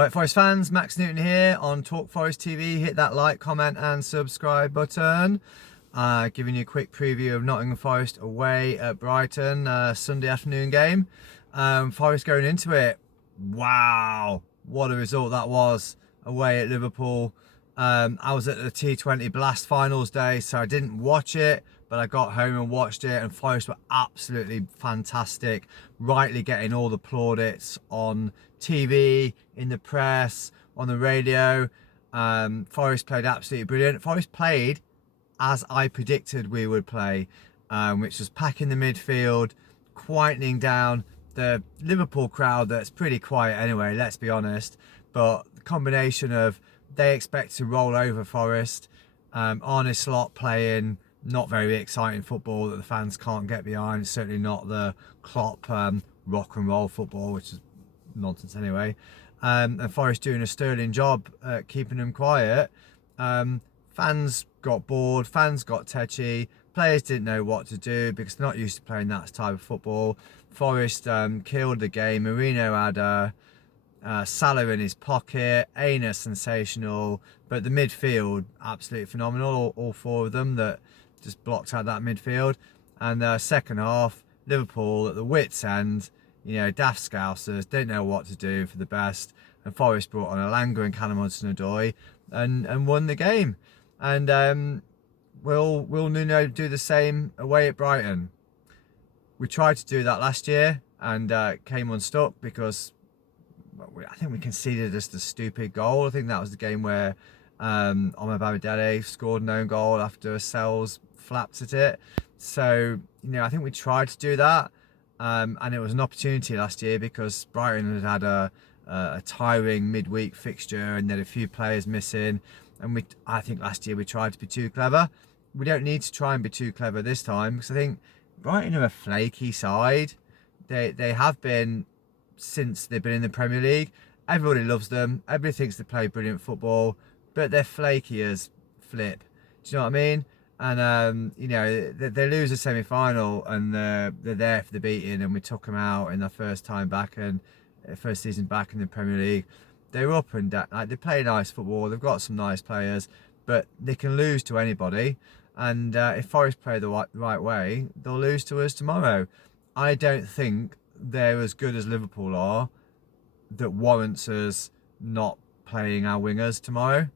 Right, Forest fans, Max Newton here on Talk Forest TV. Hit that like, comment and subscribe button. Giving you a quick preview of Nottingham Forest away at Brighton, Sunday afternoon game. Forest going into it. Wow, what a result that was away at Liverpool. I was at the T20 Blast Finals day, so I didn't watch it, but I got home and watched it, and Forest were absolutely fantastic, rightly getting all the plaudits on TV, in the press, on the radio. Forest played absolutely brilliant. Forest played as I predicted we would play, which was packing the midfield, quietening down the Liverpool crowd that's pretty quiet anyway, let's be honest. But the combination of they expect to roll over Forest, Arne Slot playing not very exciting football that the fans can't get behind, certainly not the Klopp rock and roll football, which is nonsense anyway. And Forest doing a sterling job at keeping them quiet. Fans got bored, fans got tetchy, players didn't know what to do because they're not used to playing that type of football. Forest killed the game. Mourinho had Salah in his pocket, Aina sensational, but the midfield absolutely phenomenal, all four of them that just blocked out that midfield. And second half, Liverpool at the wits' end, you know, daft scousers, didn't know what to do for the best, and Forest brought on Alanga and Callum Hudson-Odoi and won the game. And will Nuno do the same away at Brighton? We tried to do that last year and came unstuck because I think we conceded just a stupid goal. I think that was the game where Omar Bamidele scored an own goal after Sells flapped at it. So, you know, I think we tried to do that. And it was an opportunity last year because Brighton had a tiring midweek fixture and there had a few players missing. And I think last year we tried to be too clever. We don't need to try and be too clever this time because I think Brighton are a flaky side. They have been since they've been in the Premier League. Everybody loves them. Everybody thinks they play brilliant football, but they're flaky as flip. Do you know what I mean? And you know, they lose a semi-final and they're there for the beating, and we took them out in their first time back and first season back in the Premier League. They're up and down. Like, they play nice football. They've got some nice players, but they can lose to anybody. And if Forest play the right way, they'll lose to us tomorrow. I don't think they're as good as Liverpool are that warrants us not playing our wingers tomorrow.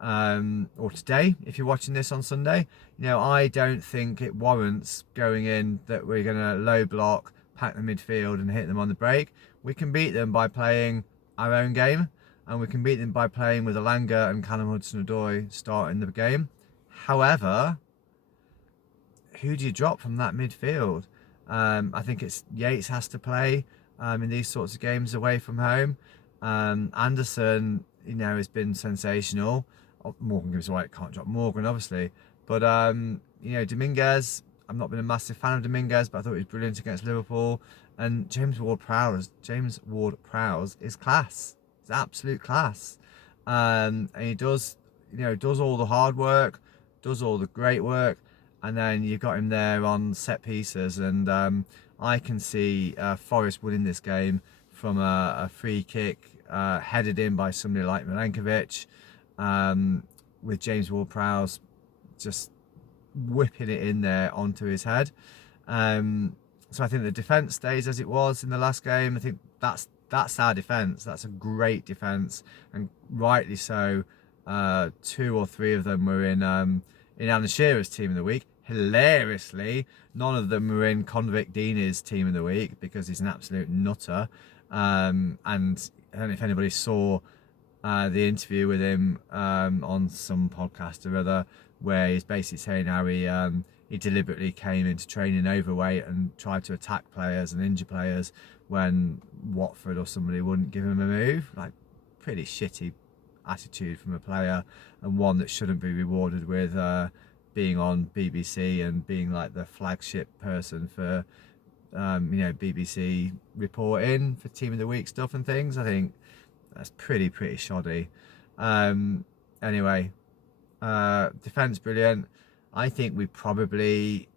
Or today, if you're watching this on Sunday. You know, I don't think it warrants going in that we're going to low block, pack the midfield and hit them on the break. We can beat them by playing our own game, and we can beat them by playing with Alanga and Callum Hudson-Odoi starting the game. However, who do you drop from that midfield? I think it's Yates has to play in these sorts of games away from home. Anderson, you know, has been sensational. Morgan gives away, can't drop Morgan obviously, but you know, Dominguez, I've not been a massive fan of Dominguez, but I thought he was brilliant against Liverpool. And James Ward-Prowse is class. It's absolute class. And he does, you know, does all the hard work, does all the great work, and then you've got him there on set pieces. And I can see Forest winning this game from a free kick headed in by somebody like Milenkovic, with James Ward-Prowse just whipping it in there onto his head. So I think the defence stays as it was in the last game. I think that's our defence. That's a great defence, and rightly so. 2 or 3 of them were in Alan Shearer's team of the week. Hilariously, none of them were in Convict Deeney's team of the week because he's an absolute nutter. And I don't know if anybody saw the interview with him on some podcast or other, where he's basically saying how he deliberately came into training overweight and tried to attack players and injure players when Watford or somebody wouldn't give him a move. Like, pretty shitty attitude from a player, and one that shouldn't be rewarded with being on BBC and being like the flagship person for you know, BBC reporting for Team of the Week stuff and things. I think that's pretty shoddy. Anyway, defence brilliant. I think we probably,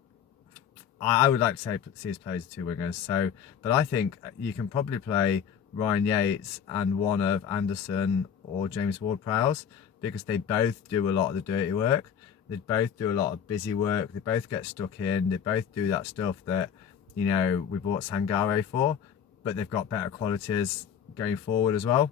I would like to see us play as 2 wingers. So, but I think you can probably play Ryan Yates and one of Anderson or James Ward-Prowse, because they both do a lot of the dirty work. They both do a lot of busy work. They both get stuck in. They both do that stuff that, you know, we bought Sangare for, but they've got better qualities going forward as well.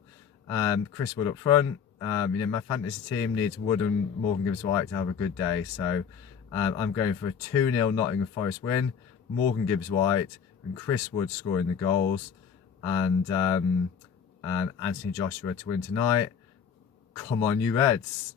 Chris Wood up front. You know, my fantasy team needs Wood and Morgan Gibbs-White to have a good day. So I'm going for a 2-0 Nottingham Forest win. Morgan Gibbs-White and Chris Wood scoring the goals, and Anthony Joshua to win tonight. Come on, you Reds.